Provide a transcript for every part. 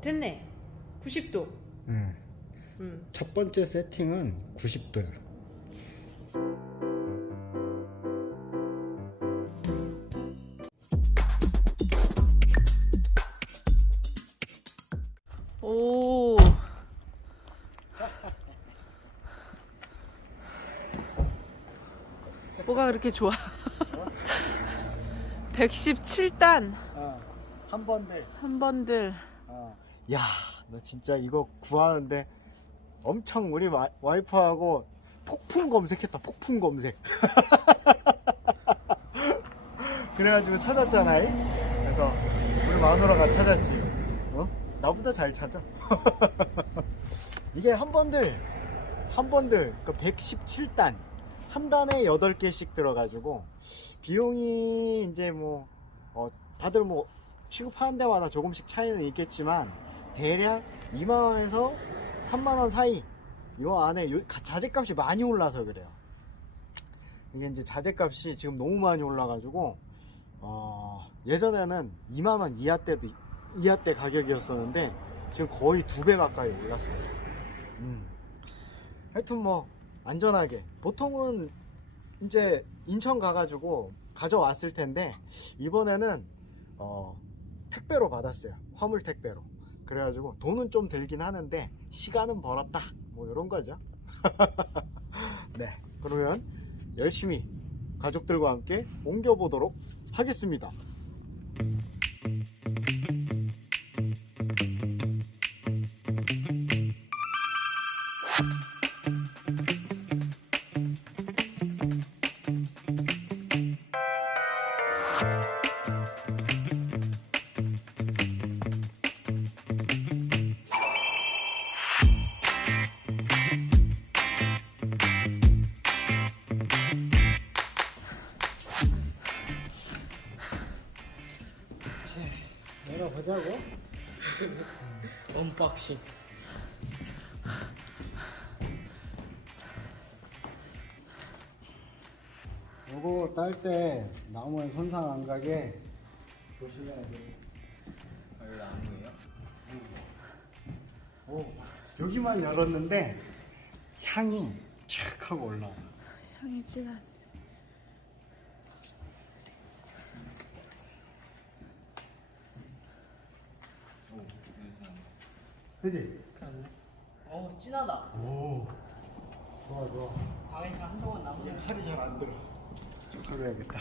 됐네. 90도. 응. 첫 번째 세팅은 90도야. 오. 뭐가 그렇게 좋아? 117단 한 번들. 한 번들. 야, 나 진짜 이거 구하는데 엄청 우리 와이프하고 폭풍 검색했다. 폭풍 검색. 그래가지고 찾았잖아. 그래서 우리 마누라가 찾았지. 어? 나보다 잘 찾아. 이게 한 번들 그 117단 한 단에 8개씩 들어가지고 비용이 이제 뭐 다들 뭐 취급하는 데마다 조금씩 차이는 있겠지만 대략 2만원에서 3만원 사이 요 안에 자재값이 많이 올라서 그래요. 이게 이제 자재값이 지금 너무 많이 올라가지고 예전에는 2만원 이하대 가격이었었는데 지금 거의 2배 가까이 올랐어요. 하여튼 뭐 안전하게 보통은 이제 인천 가가지고 가져왔을 텐데 이번에는 택배로 받았어요. 화물 택배로. 그래가지고 돈은 좀 들긴 하는데 시간은 벌었다 뭐 이런 거죠. 네, 그러면 열심히 가족들과 함께 옮겨보도록 하겠습니다. 열어보자고. 언박싱. 요거 딸 때 나무에 손상 안 가게 조심해야 돼. 원래 나무예요? 여기만 열었는데 향이 촥 하고 올라와. 향이 진한. 그지? 진하다. 오, 좋아 좋아. 방에서 한동안 나무를 팔이 잘 안 들어. 좀 해야겠다.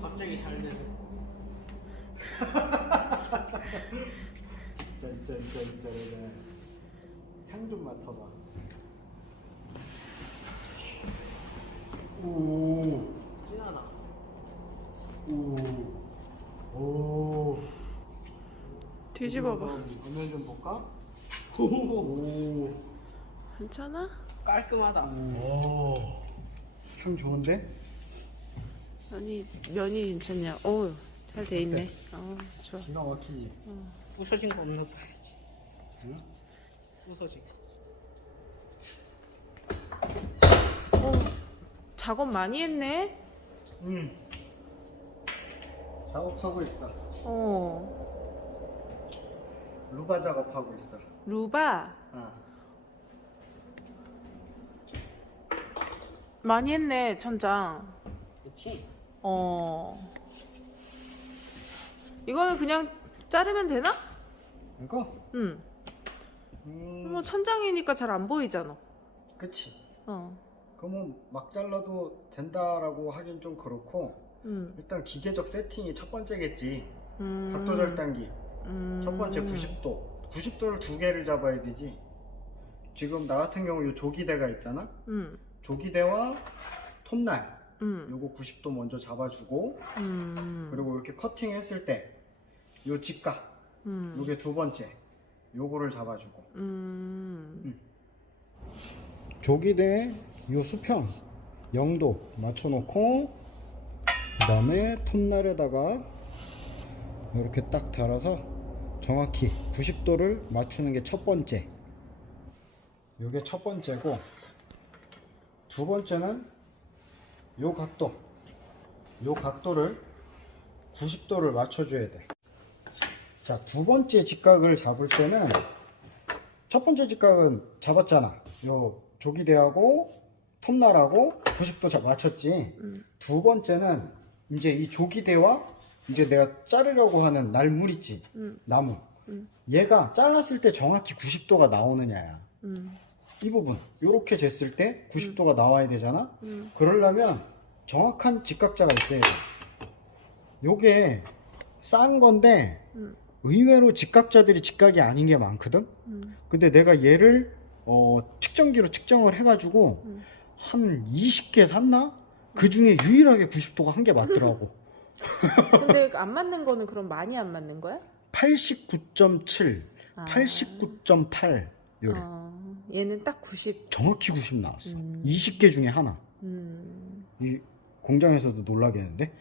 갑자기 잘 되네. 짠짠짠짠. 향 좀 맡아봐. 오, 진하다. 오. 뒤집어봐. 화면 좀 볼까? 오. 괜찮아? 깔끔하다. 오. 향 좋은데? 면이 괜찮냐? 오, 잘 돼 있네. 좋아. 기가 막히지? 부서진 거 없는 거 봐야지. 응? 부서진 거. 작업 많이 했네. 응. 작업하고 있어. 루바 작업하고 있어. 루바 아. 많이 했네. 천장. 그치? 이거는 그냥 자르면 되나? 이거? 응. 뭐 천장이니까 잘 안 보이잖아. 그치. 그러면 막 잘라도 된다라고 하긴 좀 그렇고 일단 기계적 세팅이 첫 번째겠지. 각도 절단기 첫 번째 90도 90도를 2개를 잡아야 되지. 지금 나 같은 경우 요 조기대가 있잖아. 조기대와 톱날 요거 90도 먼저 잡아주고 그리고 이렇게 커팅 했을 때 요 직각 요게 두 번째 요거를 잡아주고 조기대 요 수평 0도 맞춰놓고 그 다음에 톱날에다가 이렇게 딱 달아서 정확히 90도를 맞추는 게 첫 번째. 요게 첫 번째고, 두 번째는 요 각도. 요 각도를 90도를 맞춰줘야 돼. 자, 두 번째 직각을 잡을 때는, 첫 번째 직각은 잡았잖아. 요 조기대하고 톱날하고 90도 맞췄지. 두 번째는 이제 이 조기대와 이제 내가 자르려고 하는 날물 있지. 나무. 얘가 잘랐을 때 정확히 90도가 나오느냐야. 이 부분 요렇게 쟀을 때 90도가 나와야 되잖아. 그러려면 정확한 직각자가 있어야 돼. 요게 싼 건데 의외로 직각자들이 직각이 아닌 게 많거든. 근데 내가 얘를 측정기로 측정을 해가지고 한 20개 샀나? 그 중에 유일하게 90도가 한 개 맞더라고. 근데 안 맞는 거는 그럼 많이 안 맞는 거야? 89.7, 아. 89.8 요래. 얘는 딱 90. 정확히 90 나왔어. 20개 중에 하나. 이 공장에서도 놀라겠는데?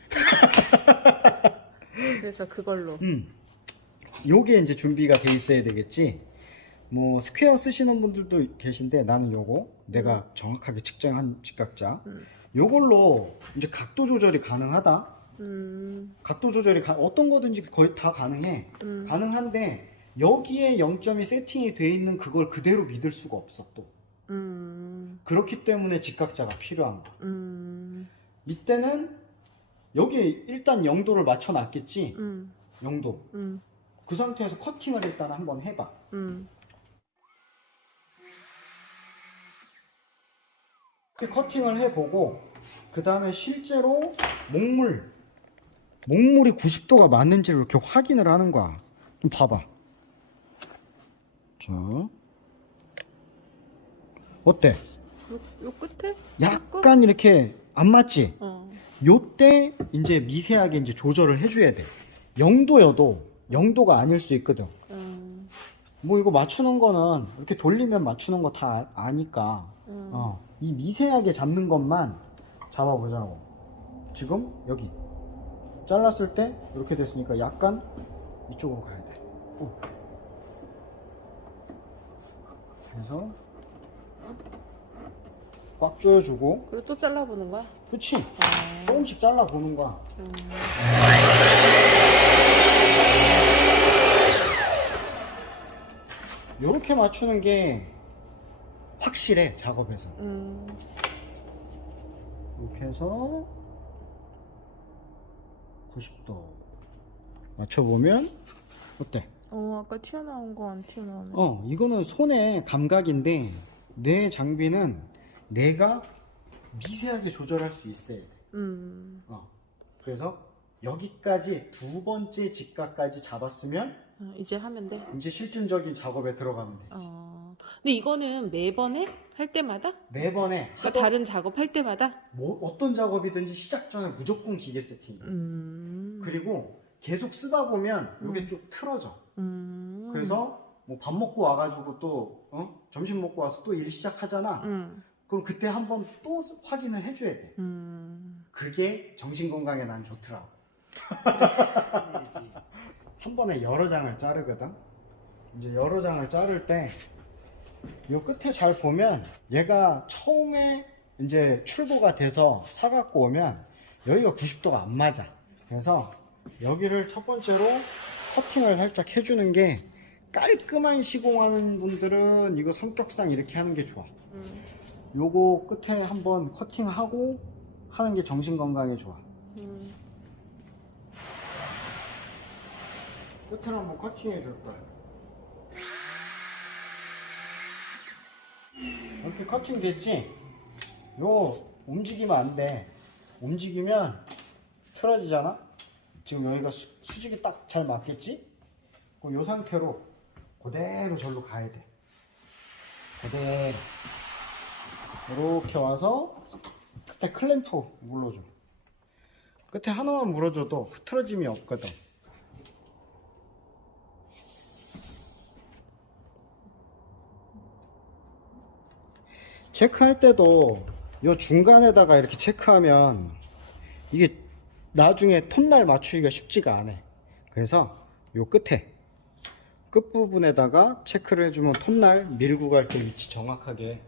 그래서 그걸로. 요게 이제 준비가 돼 있어야 되겠지. 뭐 스퀘어 쓰시는 분들도 계신데 나는 요거 내가 정확하게 측정한 직각자 요걸로 이제 각도 조절이 가능하다. 각도 조절이 어떤 거든지 거의 다 가능해. 가능한데 여기에 0점이 세팅이 돼 있는 그걸 그대로 믿을 수가 없어 또. 그렇기 때문에 직각자가 필요한 거. 이때는 여기에 일단 0도를 맞춰 놨겠지. 0도. 그 상태에서 커팅을 일단 한번 해봐. 이렇게 커팅을 해보고 그 다음에 실제로 목물이 90도가 맞는지를 이렇게 확인을 하는 거야. 좀 봐봐. 자, 어때? 요 끝에? 약간 이렇게 안 맞지? 어. 요때 이제 미세하게 이제 조절을 해줘야 돼. 0도여도 0도가 아닐 수 있거든. 뭐 이거 맞추는 거는 이렇게 돌리면 맞추는 거 다 아니까 이 미세하게 잡는 것만 잡아보자고. 지금 여기 잘랐을 때 이렇게 됐으니까 약간 이쪽으로 가야 돼. 그래서 꽉 조여주고. 그리고 또 잘라보는 거야? 그치. 조금씩 잘라보는 거야. 요렇게 맞추는 게 확실해, 작업에서. 이렇게 해서 90도 맞춰보면 어때? 아까 튀어나온 거 안 튀어나오네. 이거는 손의 감각인데 내 장비는 내가 미세하게 조절할 수 있어야 돼. 그래서 여기까지 두 번째 직각까지 잡았으면 이제 하면 돼. 이제 실질적인 작업에 들어가면 되지. 근데 이거는 매번 해? 할 때마다? 매번에 그러니까 다른 작업 할 때마다? 뭐 어떤 작업이든지 시작 전에 무조건 기계 세팅. 그리고 계속 쓰다 보면 이게 좀 틀어져. 그래서 뭐 밥 먹고 와가지고 또 점심 먹고 와서 또 일 시작하잖아. 그럼 그때 한번 또 확인을 해줘야 돼. 그게 정신 건강에 난 좋더라고. 한 번에 여러 장을 자르거든. 이제 여러 장을 자를 때 요 끝에 잘 보면 얘가 처음에 이제 출고가 돼서 사갖고 오면 여기가 90도가 안 맞아. 그래서 여기를 첫 번째로 커팅을 살짝 해주는 게, 깔끔한 시공하는 분들은 이거 성격상 이렇게 하는 게 좋아. 요거 끝에 한번 커팅하고 하는 게 정신 건강에 좋아. 끝을 한번 커팅해 줄 거야. 이렇게 커팅 됐지? 요 움직이면 안 돼. 움직이면 틀어지잖아? 지금 여기가 수직이 딱 잘 맞겠지? 그럼 요 상태로 그대로 절로 가야 돼. 그대로 이렇게 와서 끝에 클램프 물러줘. 끝에 하나만 물어줘도 틀어짐이 없거든. 체크할 때도 요 중간에다가 이렇게 체크하면 이게 나중에 톱날 맞추기가 쉽지가 않아. 그래서 요 끝에 끝부분에다가 체크를 해주면 톱날 밀고 갈 때 위치 정확하게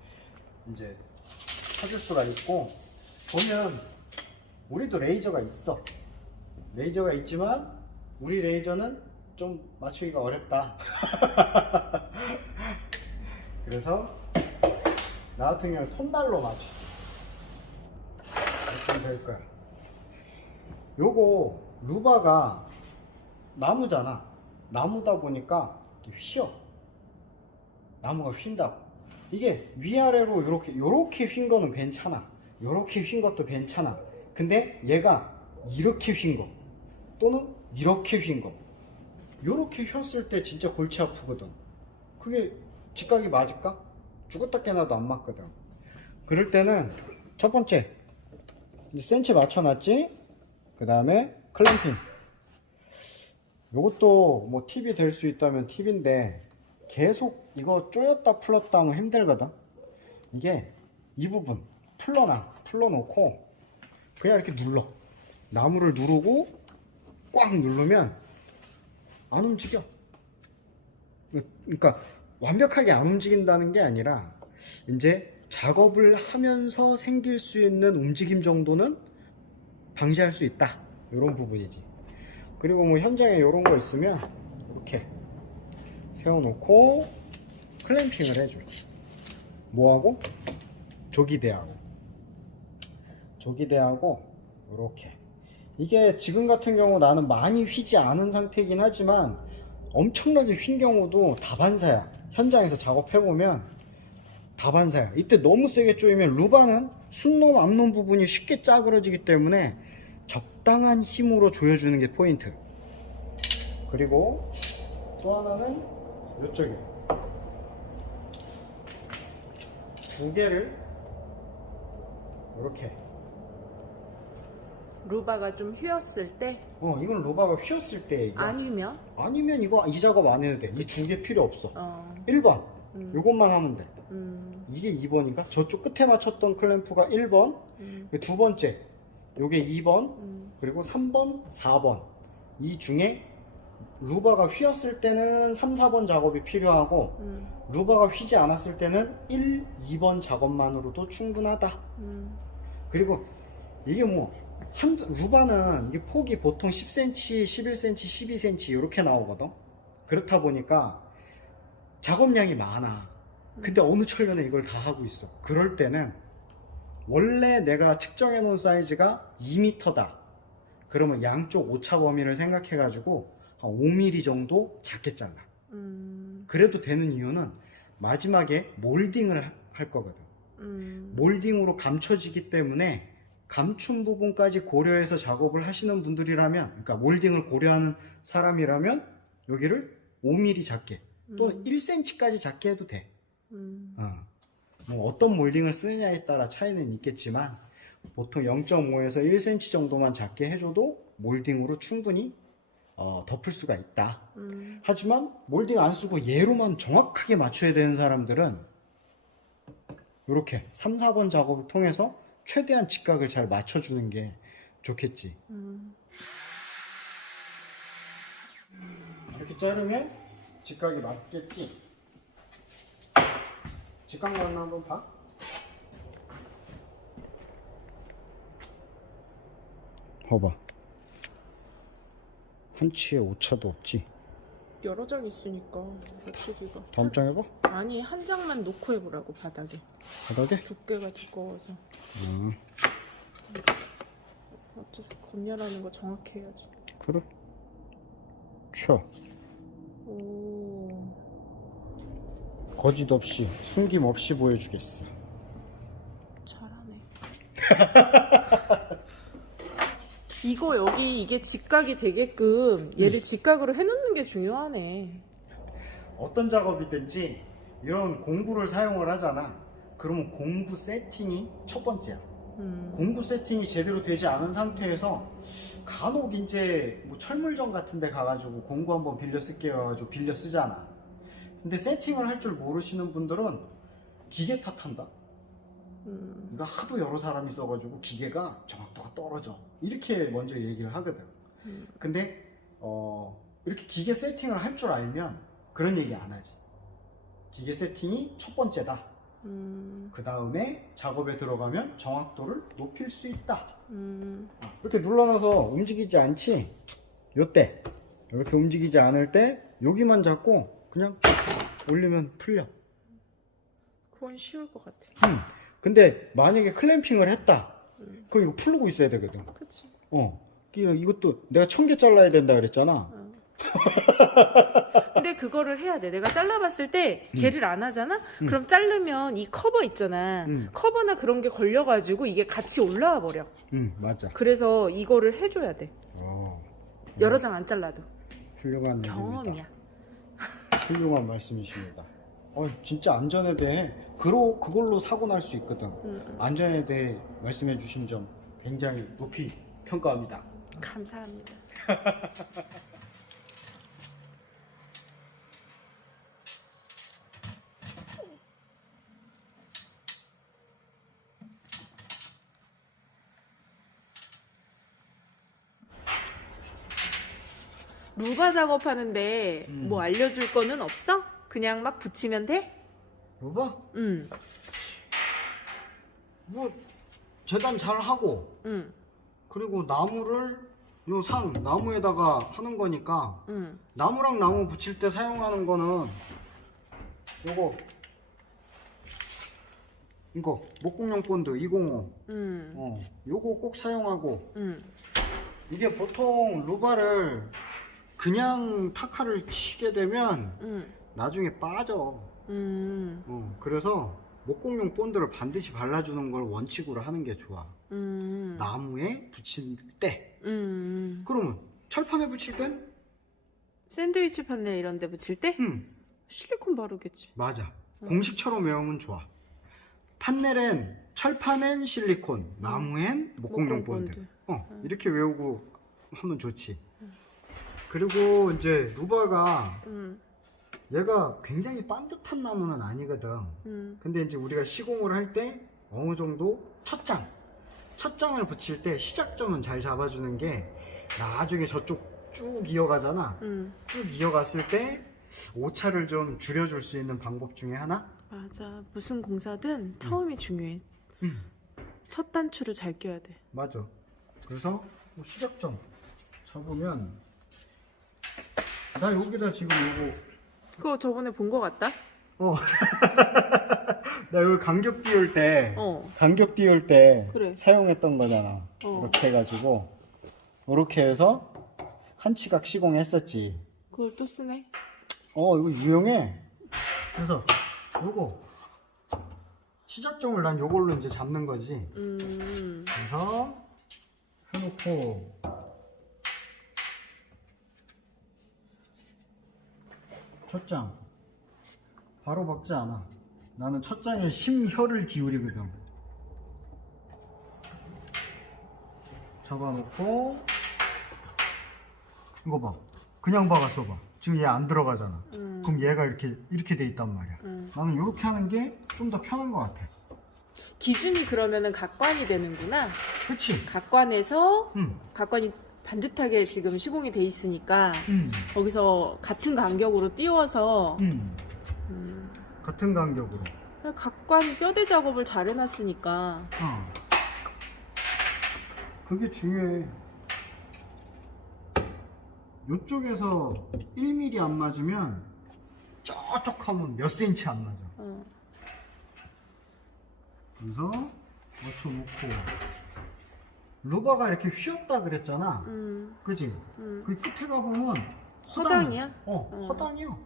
이제 찾을 수가 있고, 보면 우리도 레이저가 있어. 레이저가 있지만 우리 레이저는 좀 맞추기가 어렵다. 그래서 나 같은 경우는 톱날로 맞추. 좀 될 거야. 요거 루바가 나무잖아. 나무다 보니까 이렇게 휘어. 나무가 휜다고. 이게 위아래로 요렇게 휜 거는 괜찮아. 요렇게 휜 것도 괜찮아. 근데 얘가 이렇게 휜 거 또는 이렇게 휜 거, 요렇게 휘었을 때 진짜 골치 아프거든. 그게 직각이 맞을까? 죽었다 깨나도 안 맞거든. 그럴 때는 첫 번째 센치 맞춰놨지? 그 다음에 클램핑. 요것도 뭐 팁이 될 수 있다면 팁인데, 계속 이거 조였다 풀었다 하면 힘들거든. 이게 이 부분 풀러놓고 그냥 이렇게 눌러. 나무를 누르고 꽉 누르면 안 움직여. 그러니까 완벽하게 안 움직인다는 게 아니라 이제 작업을 하면서 생길 수 있는 움직임 정도는 방지할 수 있다, 이런 부분이지. 그리고 뭐 현장에 이런 거 있으면 이렇게 세워놓고 클램핑을 해줘. 뭐하고? 조기대하고 이렇게. 이게 지금 같은 경우 나는 많이 휘지 않은 상태이긴 하지만 엄청나게 휜 경우도 다반사야. 현장에서 작업해보면 다반사야. 이때 너무 세게 조이면 루바는 순놈 앞놈 부분이 쉽게 짜그러지기 때문에 적당한 힘으로 조여주는 게 포인트. 그리고 또 하나는 이쪽에 두 개를 이렇게. 루바가 좀 휘었을 때? 이건 루바가 휘었을 때 얘기야. 아니면 이거 이 작업 안 해도 돼. 이 두 개 필요 없어. 1번 요것만 하면 돼. 이게 2번인가? 저쪽 끝에 맞췄던 클램프가 1번, 두 번째 요게 2번, 그리고 3번, 4번. 이 중에 루바가 휘었을 때는 3, 4번 작업이 필요하고, 루바가 휘지 않았을 때는 1, 2번 작업만으로도 충분하다. 그리고 이게 뭐 루바는 이게 폭이 보통 10cm, 11cm, 12cm 이렇게 나오거든. 그렇다 보니까 작업량이 많아. 근데 어느 철면에 이걸 다 하고 있어. 그럴 때는 원래 내가 측정해 놓은 사이즈가 2m다. 그러면 양쪽 오차 범위를 생각해 가지고 한 5mm 정도 작게 잘라. 그래도 되는 이유는 마지막에 몰딩을 할 거거든. 몰딩으로 감춰지기 때문에 감춘 부분까지 고려해서 작업을 하시는 분들이라면, 그러니까 몰딩을 고려하는 사람이라면 여기를 5mm 작게 또는 1cm까지 작게 해도 돼. 뭐 어떤 몰딩을 쓰느냐에 따라 차이는 있겠지만 보통 0.5에서 1cm 정도만 작게 해줘도 몰딩으로 충분히 덮을 수가 있다. 하지만 몰딩 안 쓰고 얘로만 정확하게 맞춰야 되는 사람들은 이렇게 3, 4번 작업을 통해서 최대한 직각을 잘 맞춰주는 게 좋겠지. 이렇게 자르면 직각이 맞겠지. 직각 맞나 한번 봐. 봐봐. 한치의 오차도 없지. 여러 장 있으니까 맞추기가. 다음 장 해봐. 아니, 한 장만 놓고 해보라고, 바닥에. 바닥에? 두께가 두꺼워서. 어차피 검열하는 거 정확히 해야지. 그래. 켜. 오. 거짓 없이, 숨김 없이 보여주겠어. 잘하네. 이거 여기 이게 직각이 되게끔 얘를 직각으로 해놓는 게 중요하네. 어떤 작업이든지 이런 공구를 사용을 하잖아. 그러면 공구 세팅이 첫 번째야. 공구 세팅이 제대로 되지 않은 상태에서 간혹 이제 뭐 철물점 같은 데 가가지고 공구 한번 빌려 쓸게요 해가지고 빌려 쓰잖아. 근데 세팅을 할 줄 모르시는 분들은 기계 탓한다. 이거 하도 여러 사람이 써가지고 기계가 정확도가 떨어져, 이렇게 먼저 얘기를 하거든. 근데 이렇게 기계 세팅을 할 줄 알면 그런 얘기 안 하지. 기계 세팅이 첫 번째다. 그 다음에 작업에 들어가면 정확도를 높일 수 있다. 이렇게 눌러놔서 움직이지 않지. 요때 이렇게 움직이지 않을 때 여기만 잡고 그냥 올리면 풀려. 그건 쉬울 것 같아. 근데 만약에 클램핑을 했다. 그럼 이거 풀고 있어야 되거든. 그치. 이것도 내가 1000개 잘라야 된다 그랬잖아. 근데 그거를 해야 돼. 내가 잘라봤을 때 걔를 안 하잖아? 그럼 자르면 이 커버 있잖아. 커버나 그런 게 걸려가지고 이게 같이 올라와 버려. 맞아. 그래서 이거를 해줘야 돼. 여러 장 안 잘라도. 훌륭한 경험이야. 얘기입니다. 훌륭한 말씀이십니다. 진짜 안전에 대해 그걸로 사고 날 수 있거든. 안전에 대해 말씀해 주신 점 굉장히 높이 평가합니다. 감사합니다. 루바 작업하는데 뭐 알려줄 거는 없어? 그냥 막 붙이면 돼? 루바? 응. 뭐 재단 잘 하고 응. 그리고 나무를 요 나무에다가 하는 거니까 나무랑 나무 붙일 때 사용하는 거는 이거 목공용 본드 205 요거 꼭 사용하고 이게 보통 루바를 그냥 타카를 치게 되면 나중에 빠져. 그래서 목공용 본드를 반드시 발라주는 걸 원칙으로 하는 게 좋아. 나무에 붙일 때. 그러면 철판에 붙일 땐? 샌드위치 판넬 이런 데 붙일 때? 실리콘 바르겠지. 맞아. 공식처럼 외우면 좋아. 판넬엔 철판엔 실리콘, 나무엔 목공용 본드. 이렇게 외우고 하면 좋지. 그리고 이제 루바가 얘가 굉장히 반듯한 나무는 아니거든. 근데 이제 우리가 시공을 할 때 어느 정도 첫장을 붙일 때 시작점은 잘 잡아주는 게 나중에 저쪽 쭉 이어가잖아. 쭉 이어갔을 때 오차를 좀 줄여줄 수 있는 방법 중에 하나? 맞아. 무슨 공사든 처음이 중요해. 첫 단추를 잘 껴야 돼. 맞아. 그래서 시작점 잡으면 나 여기다 지금 그거 저번에 본 거 같다? 나 여기 간격 띄울 때 그래. 사용했던 거잖아. 이렇게 해가지고 이렇게 해서 한 치각 시공했었지. 그걸 또 쓰네. 이거 유용해. 그래서 요거 시작점을 난 요걸로 이제 잡는 거지. 그래서 해놓고 첫장 바로 박지 않아. 나는 첫장에 심혈을 기울이거든. 잡아놓고 이거 봐. 그냥 박았어 봐. 지금 얘 안 들어가잖아. 그럼 얘가 이렇게 돼 있단 말이야. 나는 이렇게 하는 게 좀 더 편한 것 같아. 기준이 그러면은 각관이 되는구나. 그치? 각관에서 각관이 반듯하게 지금 시공이 돼 있으니까 거기서 같은 간격으로 띄워서 같은 간격으로 각관 뼈대 작업을 잘 해놨으니까. 그게 중요해. 요쪽에서 1mm 안 맞으면 저쪽 하면 몇 센치 안 맞아. 그래서 맞춰놓고 루바가 이렇게 휘었다 그랬잖아. 그지? 그 끝에 가보면 허당이야? 허당이야.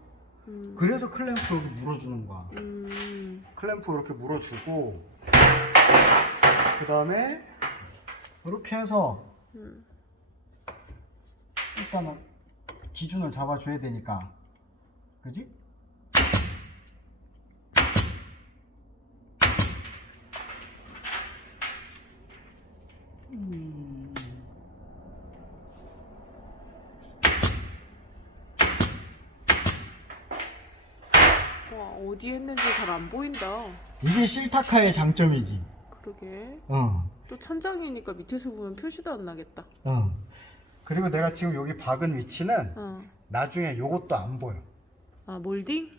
그래서 클램프 여기 물어주는 거야. 클램프 이렇게 물어주고 그 다음에 이렇게 해서 일단은 기준을 잡아줘야 되니까. 그지? 와, 어디 했는지 잘 안 보인다. 이게 실타카의 장점이지. 그러게. 어. 또 천장이니까 밑에서 보면 표시도 안 나겠다. 그리고 내가 지금 여기 박은 위치는 나중에 요것도 안 보여. 아, 몰딩?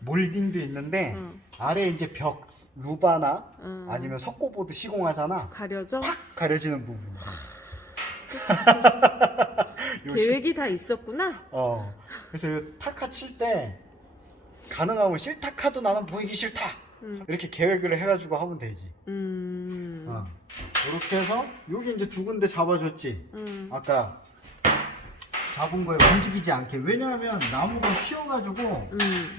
몰딩도 있는데 아래 이제 벽 루바나 아니면 석고보드 시공하잖아. 가려져? 탁 가려지는 부분. 계획이 다 있었구나? 그래서 타카 칠 때 가능하면 실타카도 나는 보이기 싫다. 이렇게 계획을 해가지고 하면 되지. 이렇게 해서 여기 이제 두 군데 잡아줬지. 아까 잡은 거에 움직이지 않게. 왜냐하면 나무가 휘어가지고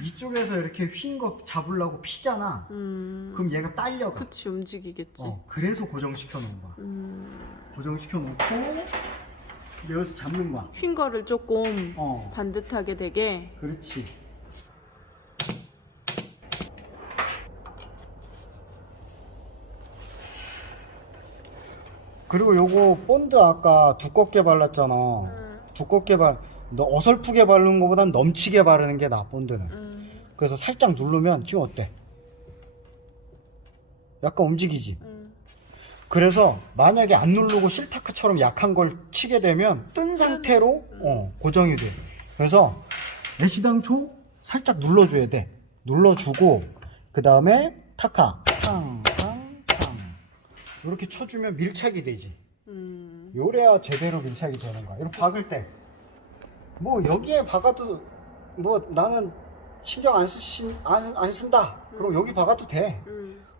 이쪽에서 이렇게 휜 거 잡으려고 피잖아. 그럼 얘가 딸려가. 그치, 움직이겠지. 그래서 고정시켜 놓은 거야. 고정시켜 놓고 여기서 잡는 거야. 휜 거를 조금 반듯하게 되게. 그렇지. 그리고 요거 본드 아까 두껍게 발랐잖아. 두껍게 너 어설프게 바르는 것보단 넘치게 바르는 게 나아, 본드는. 그래서 살짝 누르면 지금 어때? 약간 움직이지. 그래서 만약에 안 누르고 실타크처럼 약한 걸 치게 되면 뜬 상태로 고정이 돼. 그래서 애시당초 살짝 눌러줘야 돼. 눌러주고 그 다음에 타카 탕탕탕 이렇게 쳐주면 밀착이 되지. 요래야 제대로 밀착이 되는 거야. 이렇게 박을 때 뭐 여기에 박아도 뭐 나는 신경 안 쓴다. 그럼 여기 박아도 돼.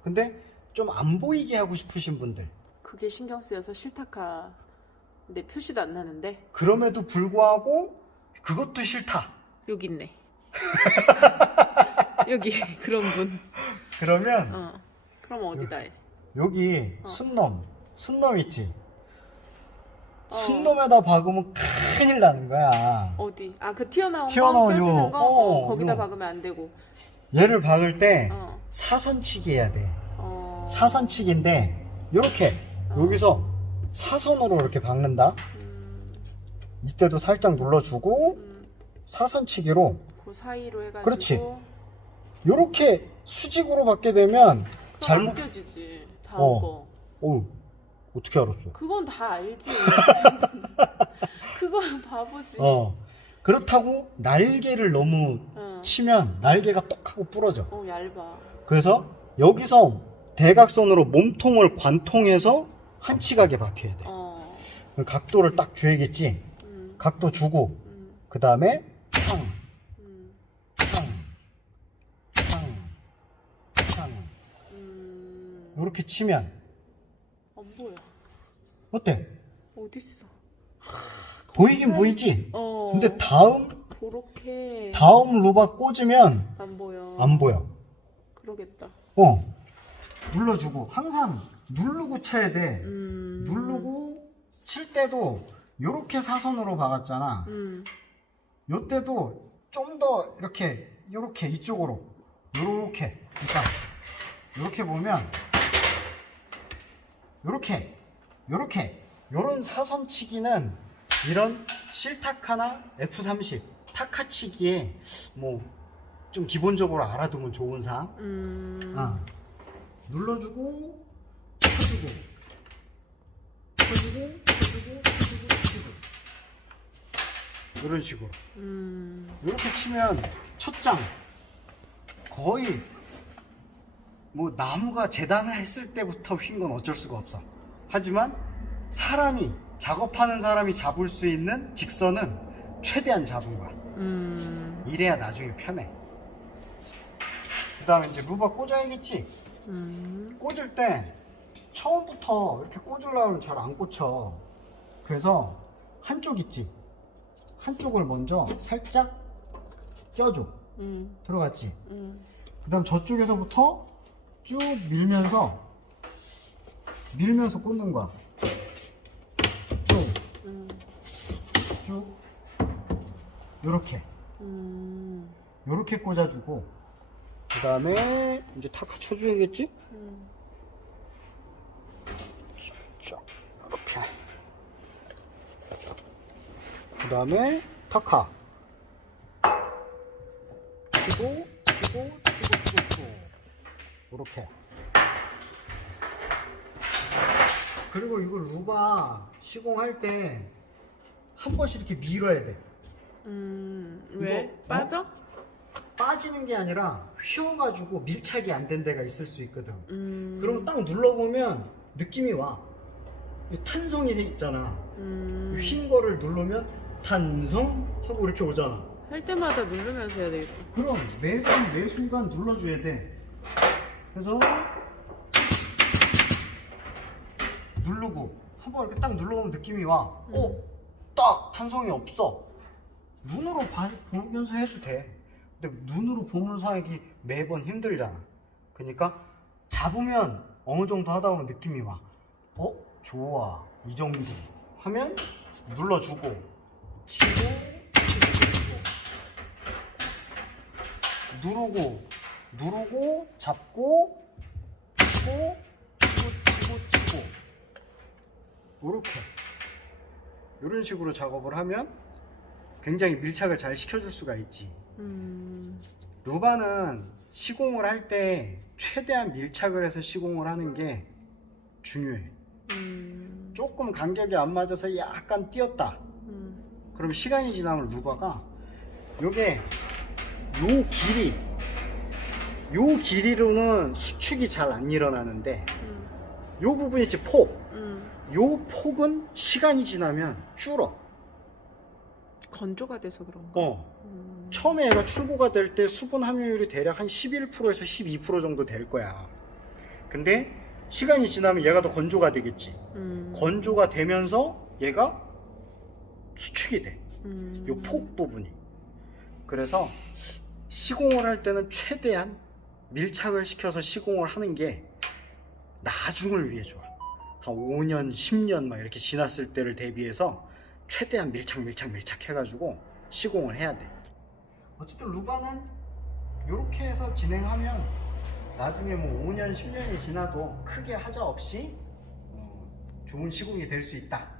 근데 좀 안 보이게 하고 싶으신 분들, 그게 신경 쓰여서 실타카 내 표시도 안 나는데 그럼에도 불구하고 그것도 싫다. 여기 있네. 여기 그런 분. 그러면 그럼 어디다 해? 여기 순놈 있지. 순놈에다 박으면 큰일 나는 거야. 어디? 아, 그 튀어나온 튀어나온 거? 펴지는 거? 거기다 요. 박으면 안 되고. 얘를 박을 때 사선치기 해야 돼. 사선치기인데 요렇게 여기서 사선으로 이렇게 박는다. 이때도 살짝 눌러주고 사선치기로 그 사이로 해가지고. 그렇지. 요렇게 수직으로 박게 되면 잘못 껴지지. 다음 거. 어떻게 알았어? 그건 다 알지. 그건 바보지. 그렇다고 날개를 너무 치면 날개가 똑 하고 부러져. 얇아. 그래서 여기서 대각선으로 몸통을 관통해서 한치각에 박혀야 돼. 각도를 딱 줘야겠지. 각도 주고 그 다음에 탕 이렇게 치면 안 보여. 어때? 어딨어? 보이긴 보이지? 근데 그렇게 다음 루바 꽂으면 안 보여. 안 보여. 그러겠다. 눌러주고 항상 누르고 쳐야 돼. 누르고 칠 때도 요렇게 사선으로 박았잖아. 요때도 좀 더 요렇게 이쪽으로 요렇게 그러니까 요렇게 보면 요런 사선치기는 이런 실타카나 F30 타카치기에 뭐 좀 기본적으로 알아두면 좋은 사항. 눌러주고 쳐주고 이런 식으로 이렇게 치면 첫장 거의 뭐 나무가 재단했을 때부터 휜 건 어쩔 수가 없어. 하지만 작업하는 사람이 잡을 수 있는 직선은 최대한 잡은 거야. 이래야 나중에 편해. 그 다음에 이제 루바 꽂아야겠지. 꽂을 때 처음부터 이렇게 꽂으려면 잘 안 꽂혀. 그래서 한쪽 있지. 한쪽을 먼저 살짝 껴줘. 들어갔지. 그 다음 저쪽에서부터 쭉 밀면서 꽂는 거야. 쭉 요렇게 꽂아주고 그 다음에 이제 타카 쳐줘야겠지? 살짝 이렇게 그 다음에 타카 치고 이렇게. 그리고 이거 루바 시공할 때 한 번씩 이렇게 밀어야 돼. 왜? 이거, 빠져? 빠지는 게 아니라 휘어가지고 밀착이 안 된 데가 있을 수 있거든. 그럼 딱 눌러보면 느낌이 와. 이 탄성이 있잖아. 휜 거를 누르면 탄성 하고 이렇게 오잖아. 할 때마다 누르면서 해야 되겠다. 그럼 매번 매 순간 눌러줘야 돼. 그래서 누르고 한번 이렇게 딱 눌러보면 느낌이 와. 딱 탄성이 없어. 눈으로 보면서 해도 돼. 근데 눈으로 보면서 하기 매번 힘들잖아. 그러니까 잡으면 어느 정도 하다 보면 느낌이 와. 좋아. 이 정도 하면 눌러주고 치고 누르고 잡고 치고 이렇게 이런 식으로 작업을 하면 굉장히 밀착을 잘 시켜줄 수가 있지. 루바는 시공을 할 때 최대한 밀착을 해서 시공을 하는 게 중요해. 조금 간격이 안 맞아서 약간 띄었다. 그럼 시간이 지나면 루바가 요게 요 길이로는 수축이 잘 안 일어나는데 요 부분이 있지, 요 폭은 시간이 지나면 줄어. 건조가 돼서 그런가? 처음에 얘가 출고가 될 때 수분 함유율이 대략 한 11%에서 12% 정도 될 거야. 근데 시간이 지나면 얘가 더 건조가 되겠지. 건조가 되면서 얘가 수축이 돼. 요 폭 부분이. 그래서 시공을 할 때는 최대한 밀착을 시켜서 시공을 하는 게 나중을 위해 좋아. 한 5년, 10년 막 이렇게 지났을 때를 대비해서 최대한 밀착 해가지고 시공을 해야 돼. 어쨌든 루바는 이렇게 해서 진행하면 나중에 뭐 5년, 10년이 지나도 크게 하자 없이 좋은 시공이 될 수 있다.